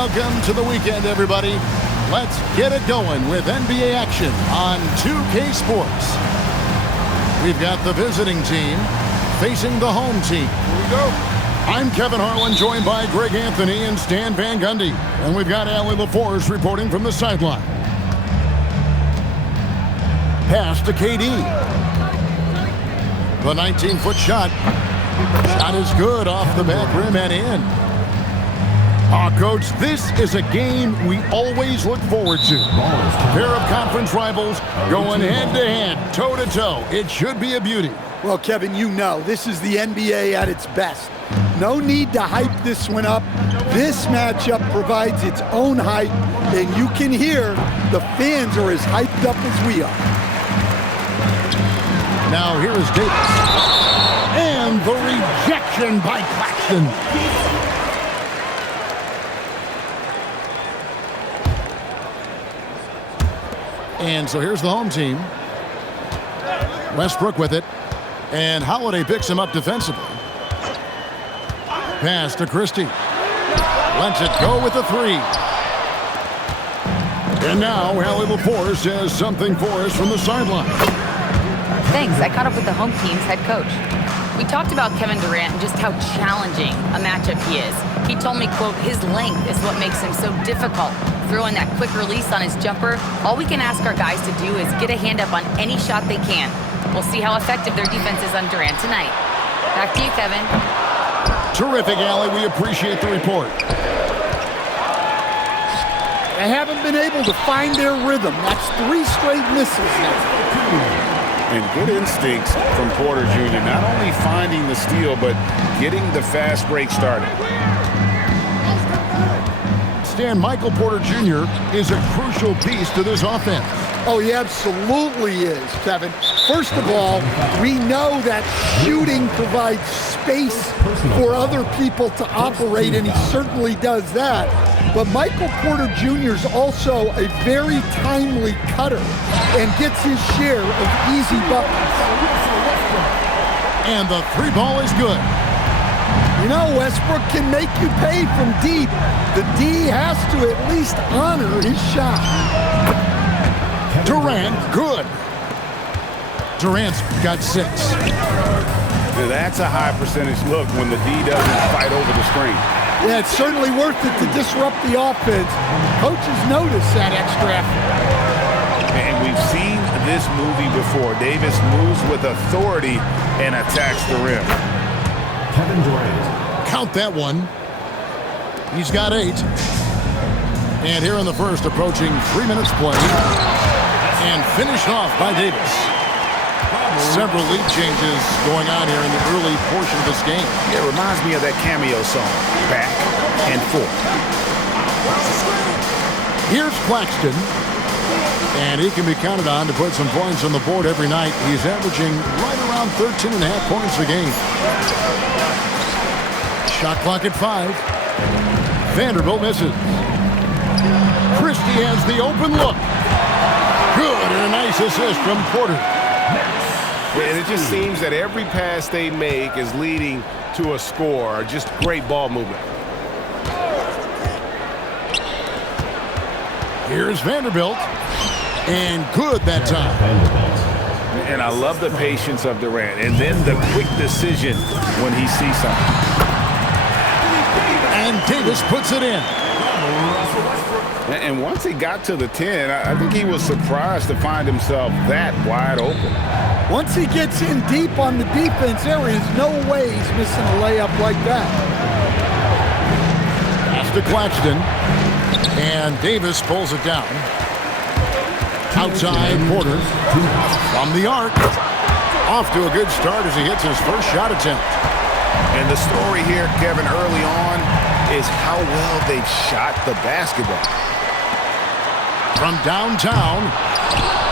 Welcome to the weekend, everybody. Let's get it going with NBA action on 2K Sports. We've got the visiting team facing the home team. Here we go. I'm Kevin Harlan, joined by Greg Anthony and Stan Van Gundy. And we've got Allie LaForce reporting from the sideline. Pass to KD. The 19-foot shot. Shot is good off the back rim and in. Coach, this is a game we always look forward to. Pair of conference rivals going head-to-head, toe-to-toe. It should be a beauty. Well, Kevin, you know, this is the NBA at its best. No need to hype this one up. This matchup provides its own hype, and you can hear the fans are as hyped up as we are. Now here is Davis. And the rejection by Claxton. And so here's the home team. Westbrook with it. And Holiday picks him up defensively. Pass to Christie. Lets it go with a three. And now Allie LaForce has something for us from the sideline. Thanks. I caught up with the home team's head coach. We talked about Kevin Durant and just how challenging a matchup he is. He told me, quote, his length is what makes him so difficult. Throwing that quick release on his jumper, all we can ask our guys to do is get a hand up on any shot they can. We'll see how effective their defense is on Durant tonight. Back to you, Kevin. Terrific, Allie. We appreciate the report. They haven't been able to find their rhythm. That's 3 straight misses now. And good instincts from Porter Jr. Not only finding the steal, but getting the fast break started. Stan, Michael Porter Jr. is a crucial piece to this offense. Oh, he absolutely is, Kevin. First of all, we know that shooting provides space for other people to operate, and he certainly does that. But Michael Porter Jr. is also a very timely cutter and gets his share of easy buckets. And the 3 ball is good. You know, Westbrook can make you pay from deep. The D has to at least honor his shot. Durant, good. Durant's got 6. That's a high percentage look when the D doesn't fight over the screen. Yeah, it's certainly worth it to disrupt the offense. Coaches notice that extra effort. And we've seen this movie before. Davis moves with authority and attacks the rim. Kevin Durant. Count that one. He's got 8. And here in the first, approaching 3 minutes played. And finished off by Davis. Several lead changes going on here in the early portion of this game. Yeah, it reminds me of that cameo song, Back and Forth. Here's Claxton. And he can be counted on to put some points on the board every night. He's averaging right around 13.5 points a game. Shot clock at 5. Vanderbilt misses. Christie has the open look. Good, and a nice assist from Porter. And it just seems that every pass they make is leading to a score. Just great ball movement. Here's Vanderbilt. And good that time. And I love the patience of Durant. And then the quick decision when he sees something. And Davis puts it in. And once he got to the 10, I think he was surprised to find himself that wide open. Once he gets in deep on the defense, there is no way he's missing a layup like that. Pass to Claxton. And Davis pulls it down. Outside Porter. From the arc. Off to a good start as he hits his first shot attempt. And the story here, Kevin, early on is how well they've shot the basketball. From downtown.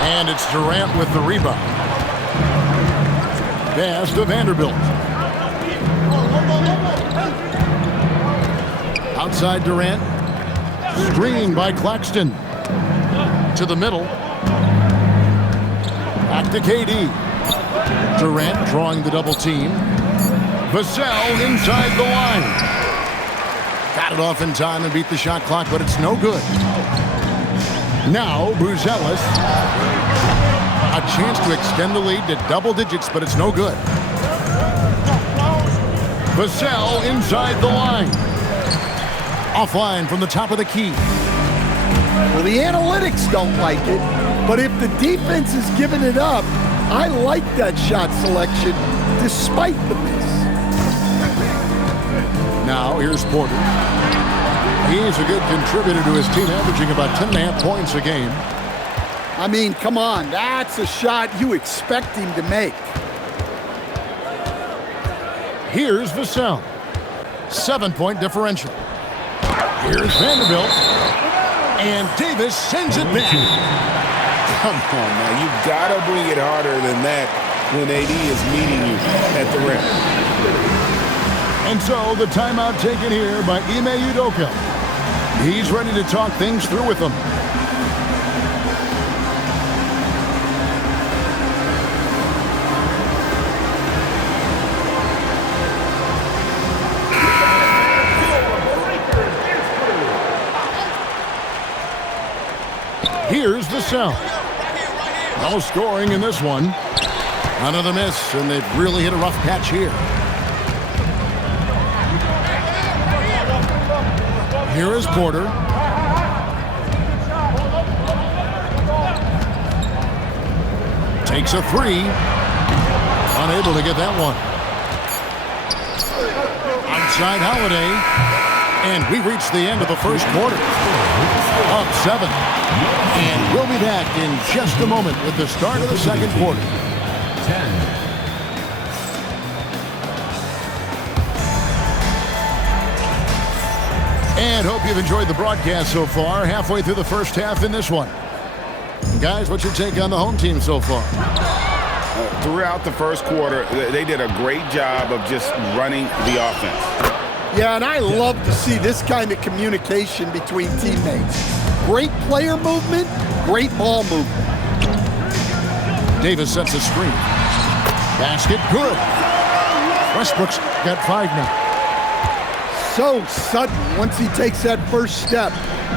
And it's Durant with the rebound. Pass to Vanderbilt. Outside Durant. Screen by Claxton. To the middle. Back to KD. Durant drawing the double team. Vassell inside the line. Got it off in time and beat the shot clock, but it's no good. Now, Buzelis. A chance to extend the lead to double digits, but it's no good. Vassell inside the line. Offline from the top of the key. Well, the analytics don't like it, but if the defense is giving it up, I like that shot selection despite the miss. Now, here's Porter. He's a good contributor to his team, averaging about 10.5 points a game. I mean, come on, that's a shot you expect him to make. Here's Vassell. 7-point differential. Here's Vanderbilt. And Davis sends it back. Come on now, you've got to bring it harder than that when AD is meeting you at the rim. And so the timeout taken here by Ime Udoka. He's ready to talk things through with them. Here's Vassell. No scoring in this one. Another miss, and they've really hit a rough patch here. Here is Porter. Takes a three. Unable to get that one. Outside Holiday. And we reached the end of the first quarter. Up 7. And we'll be back in just a moment with the start of the second quarter. 10. And hope you've enjoyed the broadcast so far. Halfway through the first half in this one. Guys, what's your take on the home team so far? Throughout the first quarter, they did a great job of just running the offense. Yeah, and I love to see this kind of communication between teammates. Great player movement, great ball movement. Davis sets a screen. Basket good. Westbrook's got 5 now. So sudden once he takes that first step.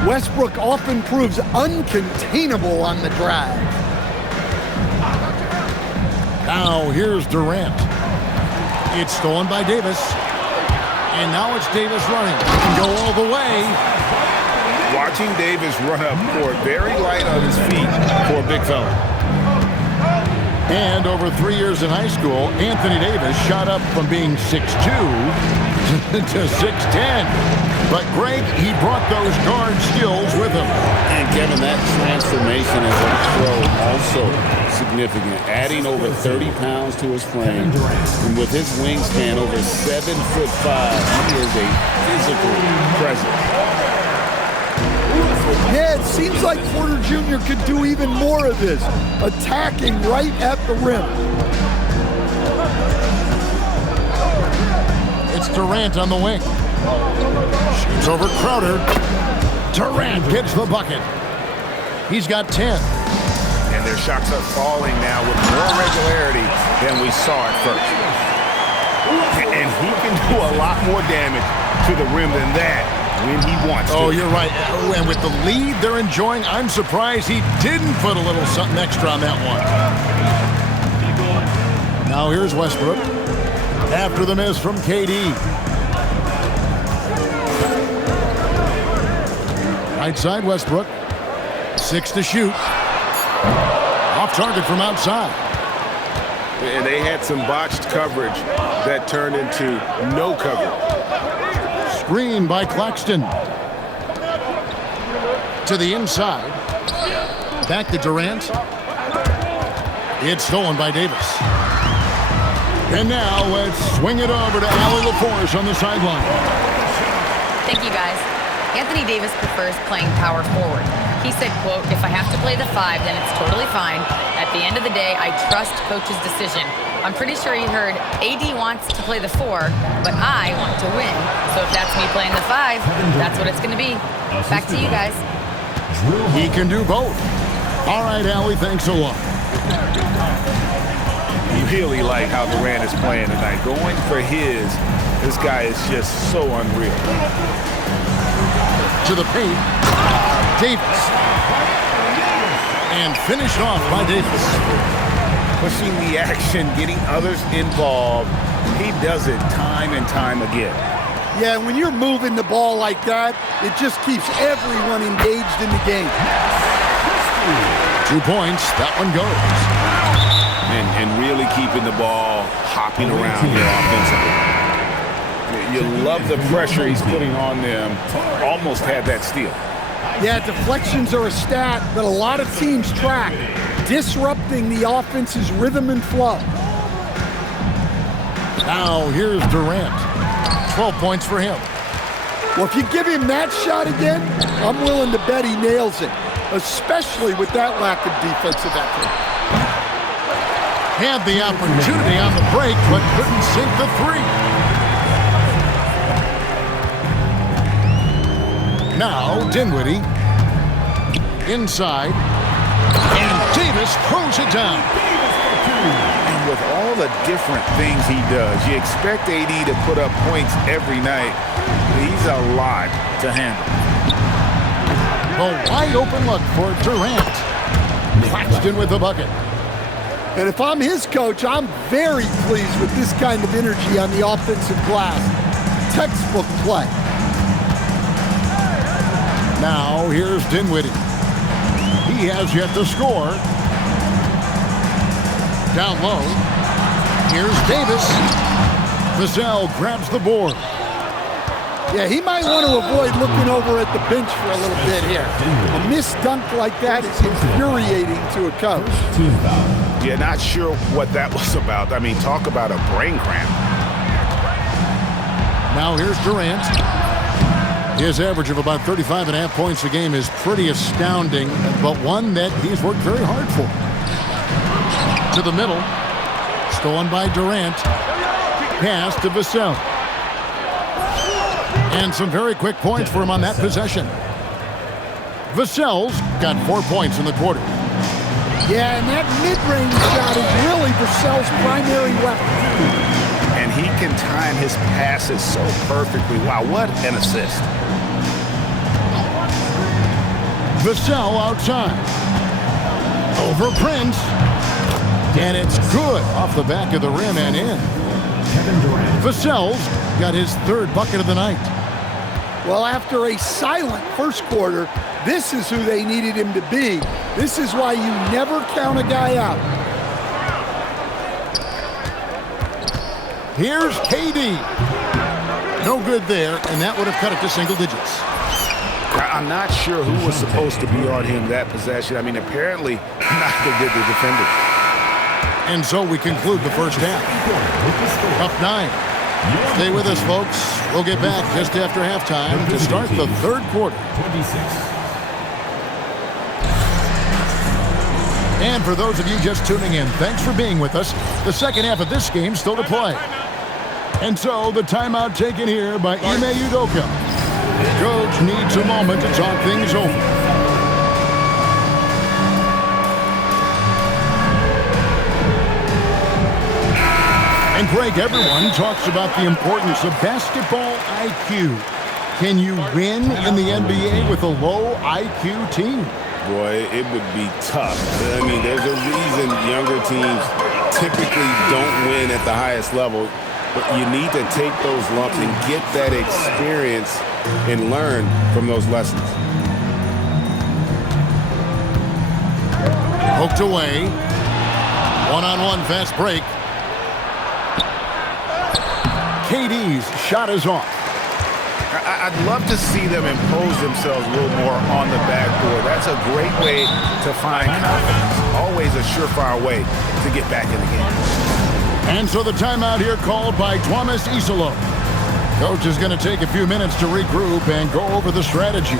Westbrook often proves uncontainable on the drive. Now here's Durant. It's stolen by Davis. And now it's Davis running. He can go all the way. Watching Davis run up court, very light on his feet for a big fella. And over 3 years in high school, Anthony Davis shot up from being 6'2" to 6'10". But Greg, he brought those guard skills with him. And Kevin, that transformation as a pro also significant. Adding over 30 pounds to his frame. And with his wingspan over 7'5", he is a physical presence. Yeah, it seems like Porter Jr. could do even more of this, attacking right at the rim. It's Durant on the wing. Shoots over Crowder. Durant gets the bucket. He's got 10. And their shots are falling now with more regularity than we saw at first. And he can do a lot more damage to the rim than that when he wants to. Oh, you're right. And with the lead they're enjoying, I'm surprised he didn't put a little something extra on that one. Now here's Westbrook. After the miss from KD. Right side Westbrook. 6 to shoot. Off target from outside. And they had some botched coverage that turned into no coverage. Screen by Claxton. To the inside. Back to Durant. It's stolen by Davis. And now let's swing it over to Allie LaForce on the sideline. Thank you, guys. Anthony Davis prefers playing power forward. He said, quote, "If I have to play the 5, then it's totally fine. At the end of the day, I trust coach's decision." I'm pretty sure he heard AD wants to play the 4, but I want to win. So if that's me playing the 5, that's what it's going to be. Back to you guys. He can do both. All right, Allie, thanks a lot. You really like how Durant is playing tonight, going for his This guy is just so unreal. To the paint. Davis. And finished off by Davis. Pushing the action, getting others involved. He does it time and time again. Yeah, when you're moving the ball like that, it just keeps everyone engaged in the game. 2 points. That one goes. And really keeping the ball hopping around here offensively. You love the pressure he's putting on them. Almost had that steal. Yeah, deflections are a stat that a lot of teams track, disrupting the offense's rhythm and flow. Now here's Durant. 12 points for him. Well, if you give him that shot again, I'm willing to bet he nails it, especially with that lack of defensive effort. Had the opportunity on the break, but couldn't sink the three. Now Dinwiddie. Inside. And Davis throws it down. And with all the different things he does, you expect AD to put up points every night. He's a lot to handle. A wide open look for Durant. Claxton with the bucket. And if I'm his coach, I'm very pleased with this kind of energy on the offensive glass. Textbook play. Now here's Dinwiddie. He has yet to score. Down low. Here's Davis. Vassell grabs the board. Yeah, he might want to avoid looking over at the bench for a little bit here. A missed dunk like that is infuriating to a coach. Yeah, not sure what that was about. I mean, talk about a brain cramp. Now here's Durant. His average of about 35.5 points a game is pretty astounding, but one that he's worked very hard for. To the middle. Stolen by Durant. Pass to Vassell. And some very quick points for him on that possession. Vassell's got 4 points in the quarter. Yeah, and that mid-range shot is really Vassell's primary weapon. And he can time his passes so perfectly. Wow, what an assist. Vassell outside. Over Prince. And it's good off the back of the rim and in. Vassell's got his third bucket of the night. Well, after a silent first quarter, this is who they needed him to be. This is why you never count a guy out. Here's KD. No good there, and that would have cut it to single digits. I'm not sure who was supposed to be on him that possession. I mean, apparently, neither did the defender. And so we conclude the first half. Up 9. Stay with us, folks. We'll get back just after halftime to start the third quarter. And for those of you just tuning in, thanks for being with us. The second half of this game still to play. And so the timeout taken here by Ime Udoka. Coach needs a moment to talk things over. And Greg, everyone talks about the importance of basketball IQ. Can you win in the NBA with a low IQ team? Boy, it would be tough. I mean, there's a reason younger teams typically don't win at the highest level. But you need to take those lumps and get that experience and learn from those lessons. Poked away. One-on-one fast break. KD's shot is off. I'd love to see them impose themselves a little more on the backboard. That's a great way to find confidence. Always a surefire way to get back in the game. And so the timeout here called by Thomas Isolo. Coach is going to take a few minutes to regroup and go over the strategy.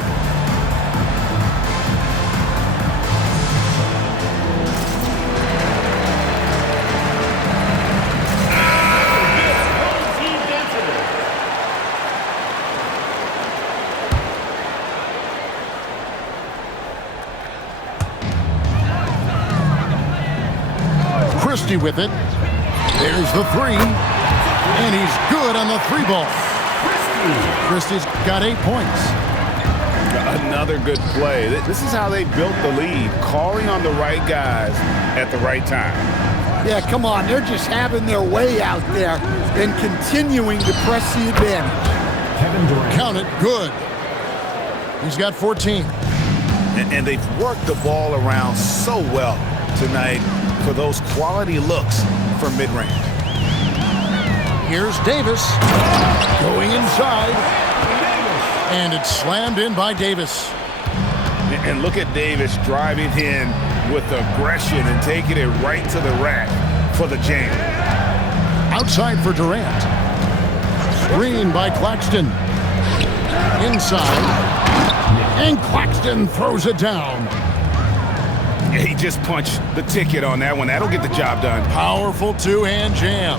Christie with it. There's the three. And he's good on the 3-ball. Christie's got 8 points. Another good play. This is how they built the lead, calling on the right guys at the right time. Yeah, come on. They're just having their way out there and continuing to press the advantage. Count it. Good. He's got 14. And they've worked the ball around so well tonight for those quality looks from mid-range. Here's Davis going inside. And it's slammed in by Davis. And look at Davis driving in with aggression and taking it right to the rack for the jam. Outside for Durant. Screen by Claxton. Inside. And Claxton throws it down. He just punched the ticket on that one. That'll get the job done. Powerful two-hand jam.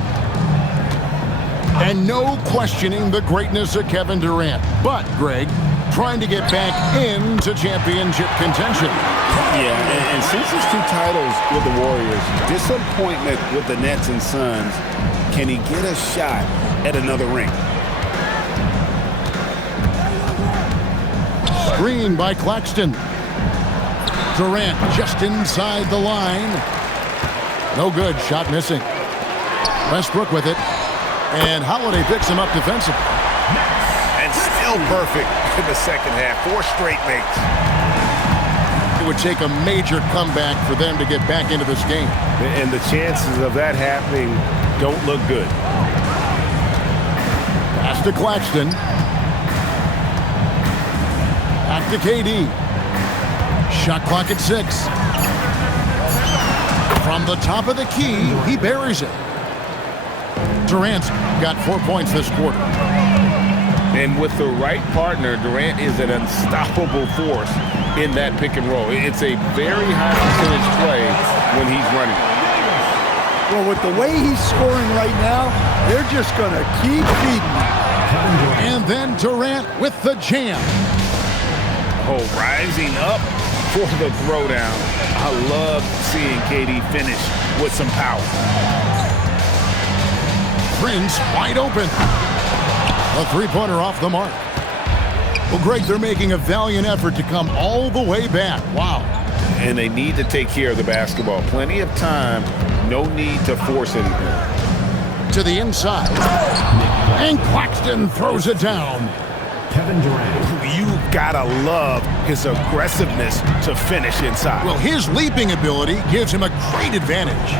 And no questioning the greatness of Kevin Durant. But, Greg, trying to get back into championship contention. Yeah, and since his 2 titles with the Warriors, disappointment with the Nets and Suns, can he get a shot at another ring? Screen by Claxton. Durant just inside the line. No good. Shot missing. Westbrook with it. And Holiday picks him up defensively. And still perfect in the second half. 4 straight makes. It would take a major comeback for them to get back into this game. And the chances of that happening don't look good. Pass to Claxton. Back to KD. Shot clock at 6. From the top of the key, he buries it. Durant's got 4 points this quarter. And with the right partner, Durant is an unstoppable force in that pick and roll. It's a very high percentage play when he's running. Well, with the way he's scoring right now, they're just going to keep feeding him. And then Durant with the jam. Oh, rising up for the throwdown. I love seeing KD finish with some power. Prince wide open. A 3-pointer off the mark. Well, Greg, they're making a valiant effort to come all the way back. Wow. And they need to take care of the basketball. Plenty of time. No need to force anything. To the inside. And Claxton throws it down. Kevin Durant. You've got to love his aggressiveness to finish inside. Well, his leaping ability gives him a great advantage.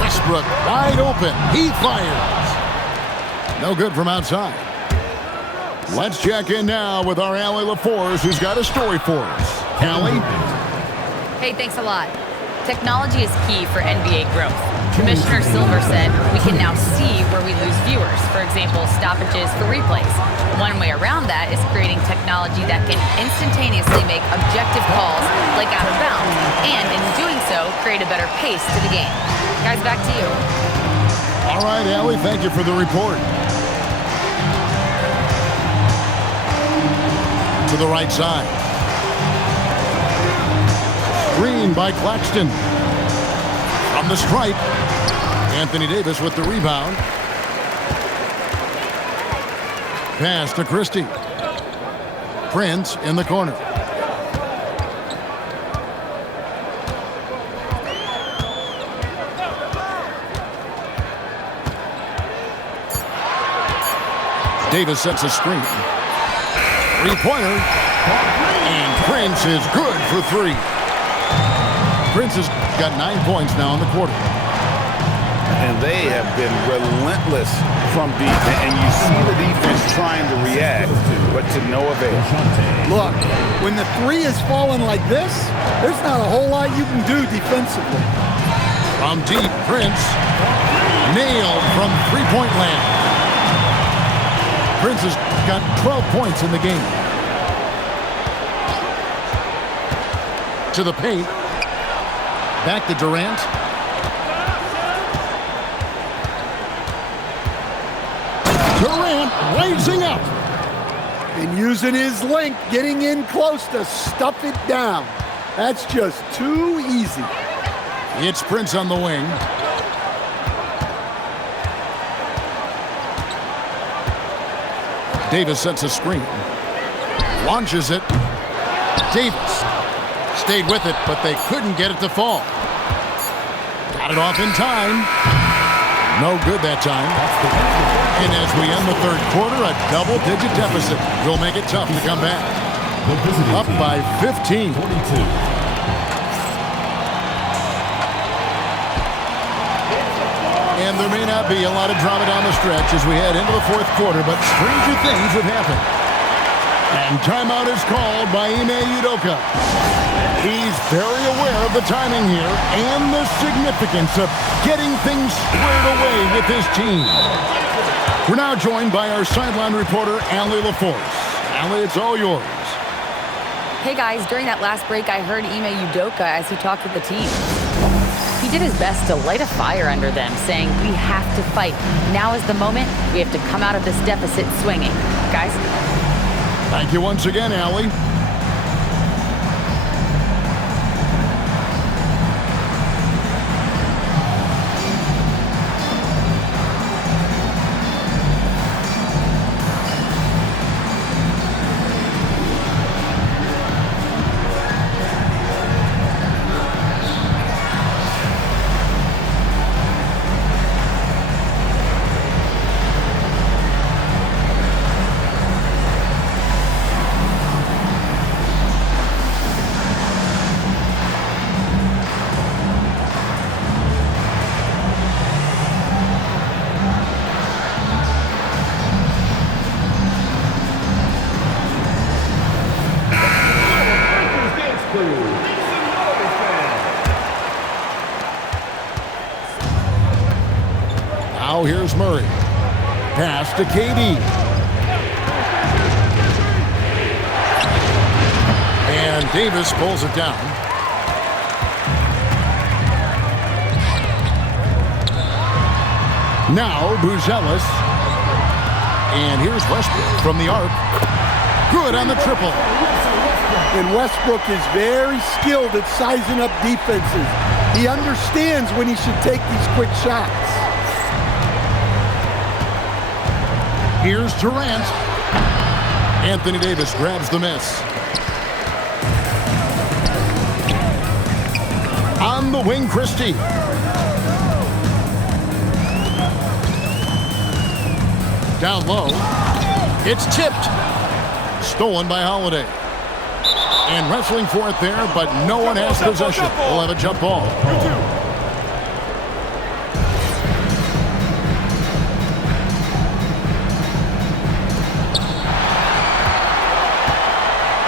Westbrook wide open. He fires. No good from outside. Let's check in now with our Allie LaForce, who's got a story for us. Allie? Hey, thanks a lot. Technology is key for NBA growth. Commissioner Silver said we can now see where we lose viewers. For example, stoppages for replays. One way around that is creating technology that can instantaneously make objective calls like out of bounds, and in doing so, create a better pace to the game. Guys, back to you. All right, Allie, thank you for the report. To the right side. Screen by Claxton. From the stripe. Anthony Davis with the rebound. Pass to Christie. Prince in the corner. Davis sets a screen. 3-pointer. And Prince is good for 3. Prince has got 9 points now in the quarter. And they have been relentless from deep. And you see the defense trying to react, but to no avail. Look, when the 3 is falling like this, there's not a whole lot you can do defensively. From deep, Prince nailed from 3-point land. Prince has got 12 points in the game. To the paint. Back to Durant. Durant rising up. And using his length, getting in close to stuff it down. That's just too easy. It's Prince on the wing. Davis sets a screen. Launches it. Davis stayed with it, but they couldn't get it to fall. Got it off in time. No good that time. And as we end the third quarter, a double-digit deficit will make it tough to come back. Up by 15. And there may not be a lot of drama down the stretch as we head into the fourth quarter, but stranger things have happened. And timeout is called by Ime Udoka. He's very aware of the timing here and the significance of getting things squared away with his team. We're now joined by our sideline reporter, Allie LaForce. Allie, it's all yours. Hey guys, during that last break, I heard Ime Udoka as he talked with the team. He did his best to light a fire under them, saying, we have to fight. Now is the moment. We have to come out of this deficit swinging. Guys? Thank you once again, Allie. Now here's Murray. Pass to KD. And Davis pulls it down. Now Buzelis. And here's Westbrook from the arc. Good on the triple. And Westbrook is very skilled at sizing up defenses. He understands when he should take these quick shots. Here's Durant. Anthony Davis grabs the miss. On the wing, Christie. Down low. It's tipped. Stolen by Holiday. And wrestling for it there, but no one has possession. We'll have a jump ball.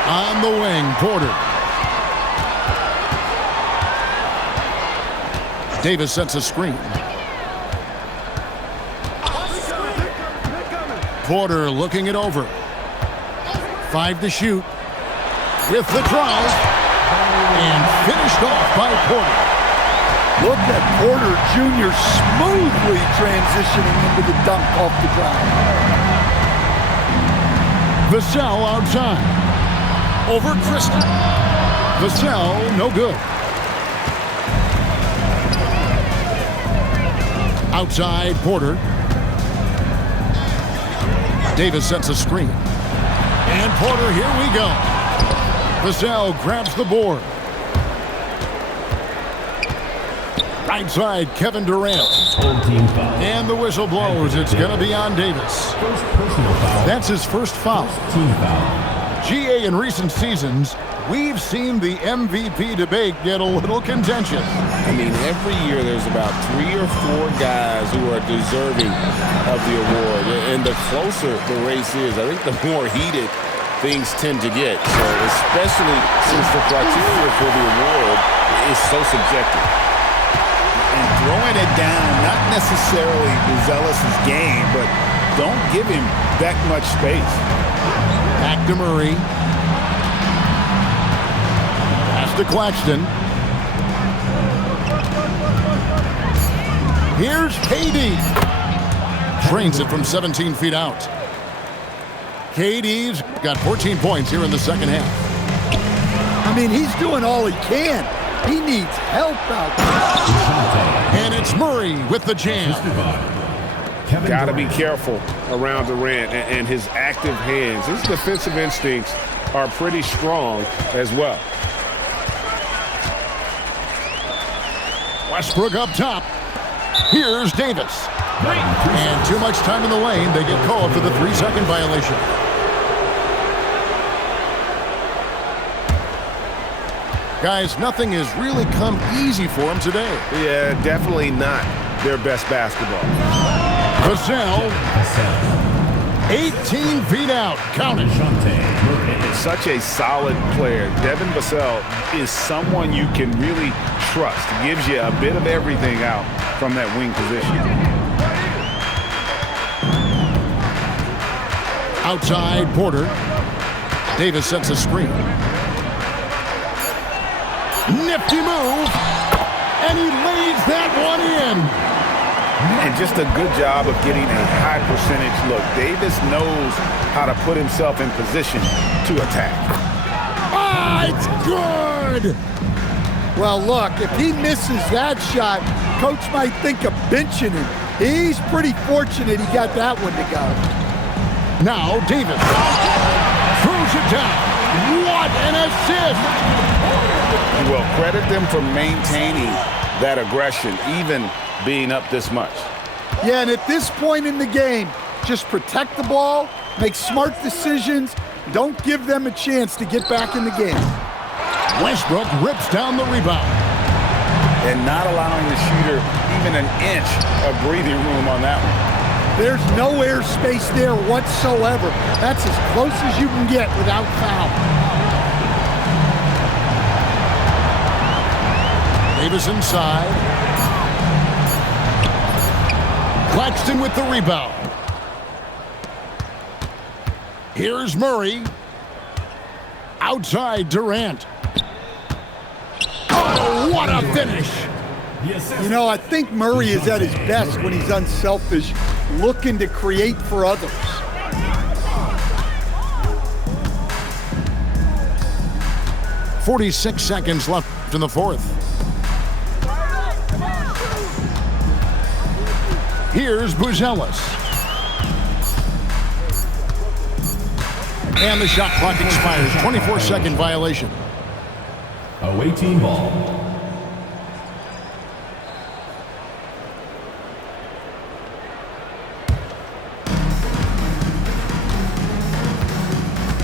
On the wing, Porter. Davis sets a screen. Porter looking it over. 5 to shoot. With the drive. And finished off by Porter. Look at Porter Jr. smoothly transitioning into the dunk off the drive. Vassell outside. Over Christie. Vassell, no good. Outside, Porter. Davis sets a screen. And Porter, here we go. Vassell grabs the board. Right side, Kevin Durant. And the whistle blows. It's going to be on Davis. That's his first foul. GA, in recent seasons, we've seen the MVP debate get a little contentious. I mean, every year there's about 3 or 4 guys who are deserving of the award. And the closer the race is, I think the more heated things tend to get. So especially since the criteria for the award is so subjective. And throwing it down, not necessarily Buzelis' game, but don't give him that much space. Back to Murray. Pass to Claxton. Here's KD. Trains it from 17 feet out. KD's got 14 points here in the second half. I mean, he's doing all he can. He needs help out there. And it's Murray with the jam. Got to be careful around Durant and his active hands. His defensive instincts are pretty strong as well. Westbrook up top. Here's Davis. And too much time in the lane. They get called for the 3-second violation. Guys, nothing has really come easy for them today. Yeah, definitely not their best basketball. Vassell, 18 feet out. Count it. Such a solid player. Devin Vassell is someone you can really trust. Gives you a bit of everything out from that wing position. Outside, Porter. Davis sets a screen. Nifty move. And he lays that one in. And just a good job of getting a high percentage look. Davis knows how to put himself in position to attack. Ah, it's good! Well, look, if he misses that shot, coach might think of benching him. He's pretty fortunate he got that one to go. Now Davis throws it down. What an assist! You will credit them for maintaining that aggression, even being up this much. Yeah, and at this point in the game, just protect the ball, make smart decisions, don't give them a chance to get back in the game. Westbrook rips down the rebound. And not allowing the shooter even an inch of breathing room on that one. There's no air space there whatsoever. That's as close as you can get without foul. Davis inside. Claxton with the rebound. Here's Murray. Outside, Durant. Oh, what a finish! You know, I think Murray is at his best when he's unselfish, looking to create for others. .46 seconds left in the fourth. Here's Buzelis. And the shot clock expires. 24-second violation. Away team ball.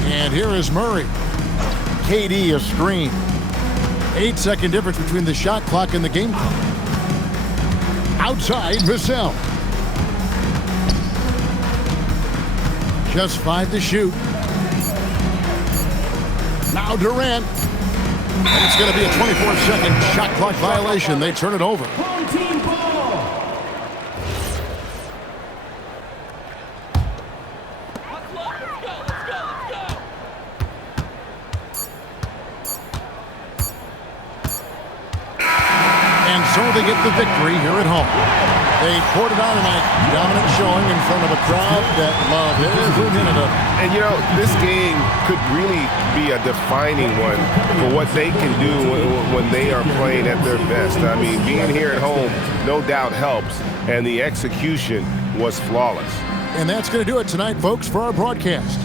And here is Murray. KD a screen. 8-second difference between the shot clock and the game clock. Outside, Vassell. Just 5 to shoot. Now Durant. And it's going to be a 24-second shot clock violation. They turn it over. Home team ball. And so they get the victory here at home. They poured it on tonight. Dominant showing in front of a crowd that loved every minute of it. And, you know, this game could really be a defining one for what they can do when they are playing at their best. I mean, being here at home no doubt helps, and the execution was flawless. And that's going to do it tonight, folks, for our broadcast.